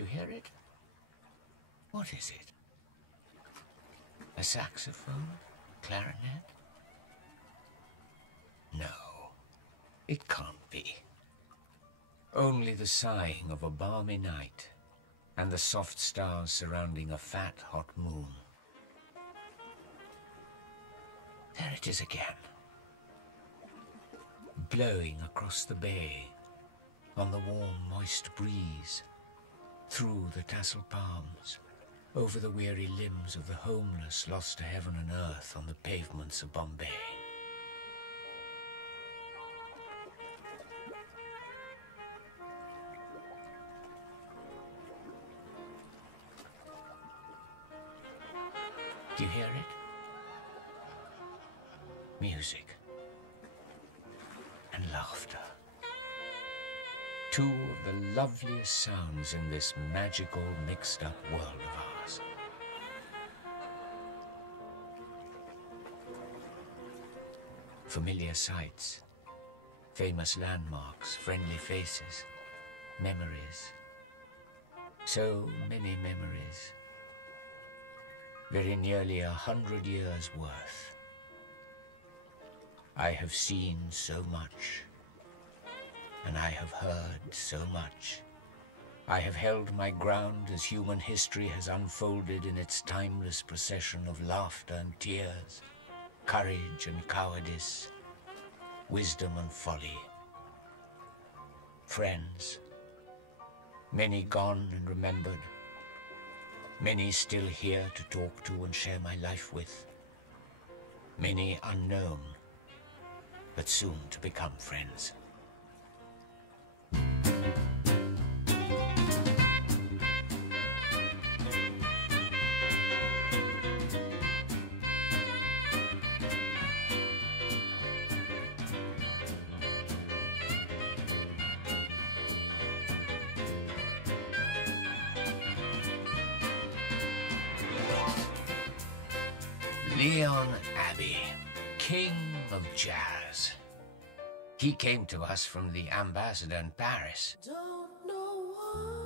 Do you hear it? What is it? A saxophone? Clarinet? No, it can't be. Only the sighing of a balmy night and the soft stars surrounding a fat, hot moon. There it is again, blowing across the bay on the warm, moist breeze, through the tasseled palms, over the weary limbs of the homeless lost to heaven and earth on the pavements of Bombay. Do you hear it? Music and laughter. Two of the loveliest sounds in this magical, mixed-up world of ours. Familiar sights, famous landmarks, friendly faces, memories. So many memories. Very nearly 100 years' worth. I have seen so much, and I have heard so much. I have held my ground as human history has unfolded in its timeless procession of laughter and tears, courage and cowardice, wisdom and folly. Friends, many gone and remembered, many still here to talk to and share my life with, many unknown, but soon to become friends. Leon Abbey, king of jazz. He came to us from the ambassador in Paris. Don't know why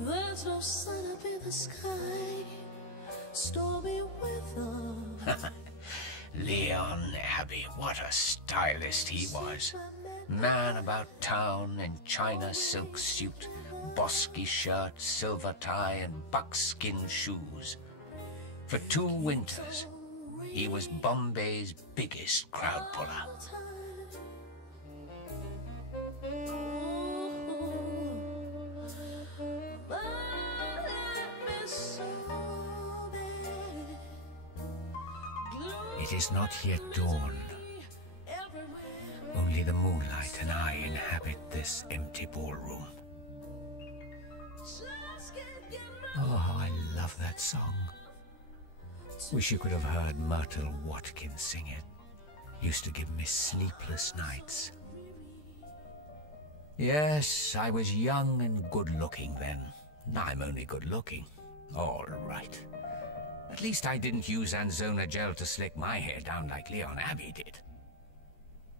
there's no sun up in the sky, stormy weather. Leon Abbey, what a stylist he was. Man about town in China silk suit, bosky shirt, silver tie and buckskin shoes. For 2 winters, he was Bombay's biggest crowd puller. It is not yet dawn. Only the moonlight and I inhabit this empty ballroom. Oh, I love that song. Wish you could have heard Myrtle Watkins sing it. Used to give me sleepless nights. Yes, I was young and good-looking then. I'm only good-looking. All right. At least I didn't use Anzona gel to slick my hair down like Leon Abbey did.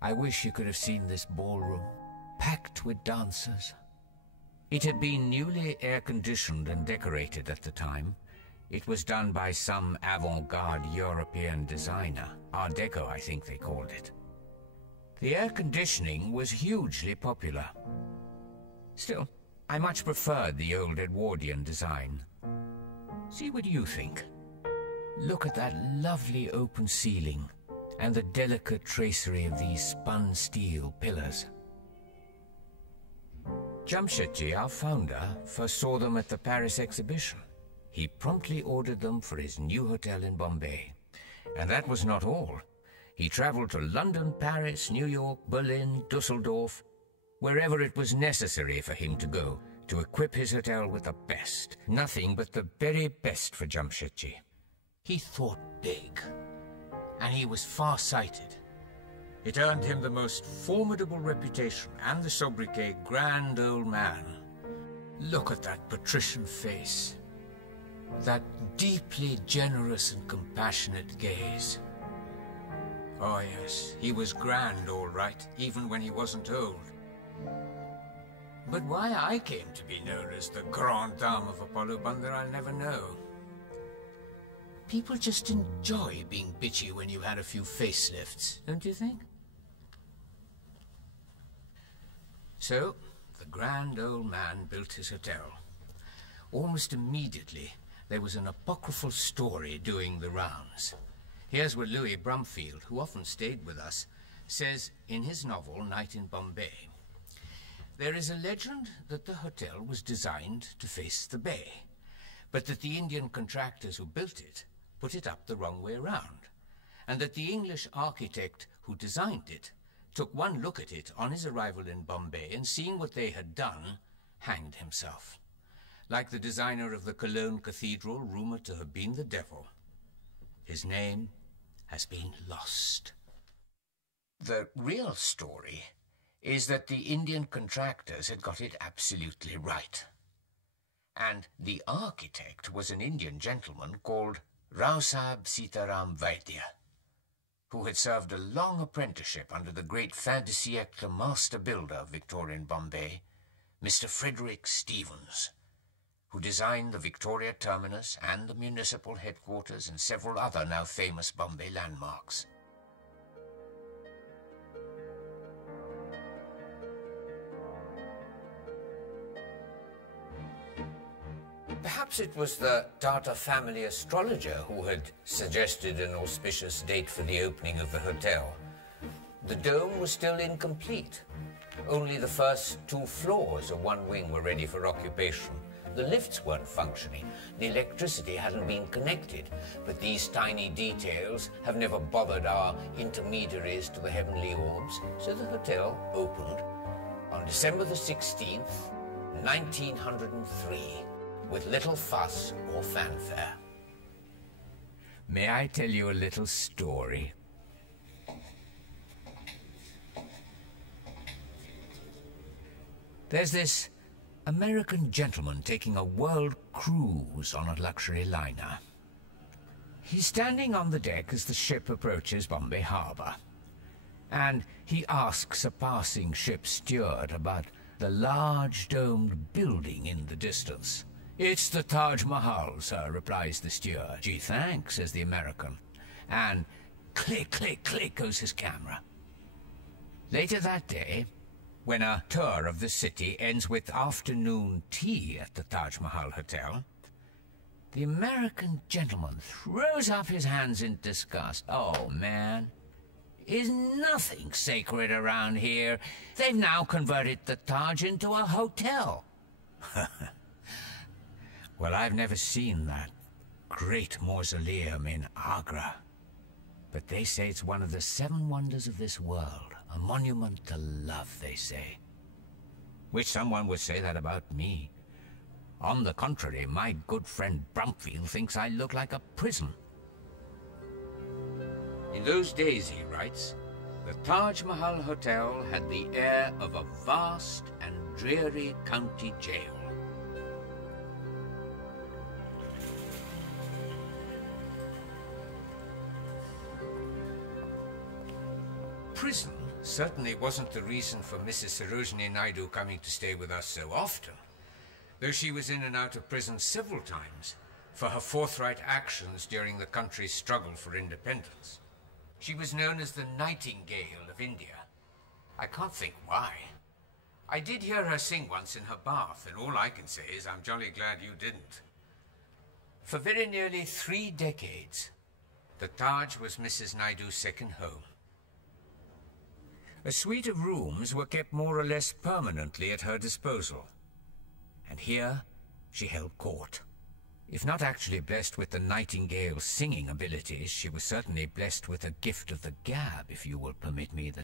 I wish you could have seen this ballroom, packed with dancers. It had been newly air-conditioned and decorated at the time. It was done by some avant-garde European designer. Art Deco, I think they called it. The air conditioning was hugely popular. Still, I much preferred the old Edwardian design. See what you think. Look at that lovely open ceiling and the delicate tracery of these spun steel pillars. Jamshedji, our founder, first saw them at the Paris exhibition. He promptly ordered them for his new hotel in Bombay. And that was not all. He traveled to London, Paris, New York, Berlin, Dusseldorf, wherever it was necessary for him to go, to equip his hotel with the best, nothing but the very best for Jamshedji. He thought big, and he was far-sighted. It earned him the most formidable reputation and the sobriquet Grand Old Man. Look at that patrician face, that deeply generous and compassionate gaze. Oh yes, he was grand all right, even when he wasn't old. But why I came to be known as the Grand Dame of Apollo Bunder, I'll never know. People just enjoy being bitchy when you've had a few facelifts, don't you think? So, the grand old man built his hotel. Almost immediately, there was an apocryphal story doing the rounds. Here's what Louis Brumfield, who often stayed with us, says in his novel, Night in Bombay. There is a legend that the hotel was designed to face the bay, but that the Indian contractors who built it put it up the wrong way round, and that the English architect who designed it took one look at it on his arrival in Bombay and, seeing what they had done, hanged himself. Like the designer of the Cologne Cathedral, rumored to have been the devil. His name has been lost. The real story is that the Indian contractors had got it absolutely right. And the architect was an Indian gentleman called Rao Sahib Sitaram Vaidya, who had served a long apprenticeship under the great fin de siècle master builder of Victorian Bombay, Mr. Frederick Stevens, who designed the Victoria Terminus and the municipal headquarters and several other now famous Bombay landmarks. Perhaps it was the Tata family astrologer who had suggested an auspicious date for the opening of the hotel. The dome was still incomplete. Only the first 2 floors of one wing were ready for occupation. The lifts weren't functioning. The electricity hadn't been connected. But these tiny details have never bothered our intermediaries to the heavenly orbs, so the hotel opened on December the 16th, 1903. With little fuss or fanfare. May I tell you a little story? There's this American gentleman taking a world cruise on a luxury liner. He's standing on the deck as the ship approaches Bombay Harbor, and he asks a passing ship steward about the large domed building in the distance. "It's the Taj Mahal, sir," replies the steward. "Gee, thanks," says the American. And click, click, click goes his camera. Later that day, when a tour of the city ends with afternoon tea at the Taj Mahal Hotel, the American gentleman throws up his hands in disgust. "Oh, man, is nothing sacred around here? They've now converted the Taj into a hotel." Well, I've never seen that great mausoleum in Agra, but they say it's one of the 7 wonders of this world, a monument to love, they say. Which someone would say that about me. On the contrary, my good friend Brumfield thinks I look like a prison. In those days, he writes, the Taj Mahal Hotel had the air of a vast and dreary county jail. Prison certainly wasn't the reason for Mrs. Sarojini Naidu coming to stay with us so often, though she was in and out of prison several times for her forthright actions during the country's struggle for independence. She was known as the Nightingale of India. I can't think why. I did hear her sing once in her bath, and all I can say is I'm jolly glad you didn't. For very nearly 3 decades, the Taj was Mrs. Naidu's second home. A suite of rooms were kept more or less permanently at her disposal. And here she held court. If not actually blessed with the Nightingale's singing abilities, she was certainly blessed with a gift of the gab, if you will permit me the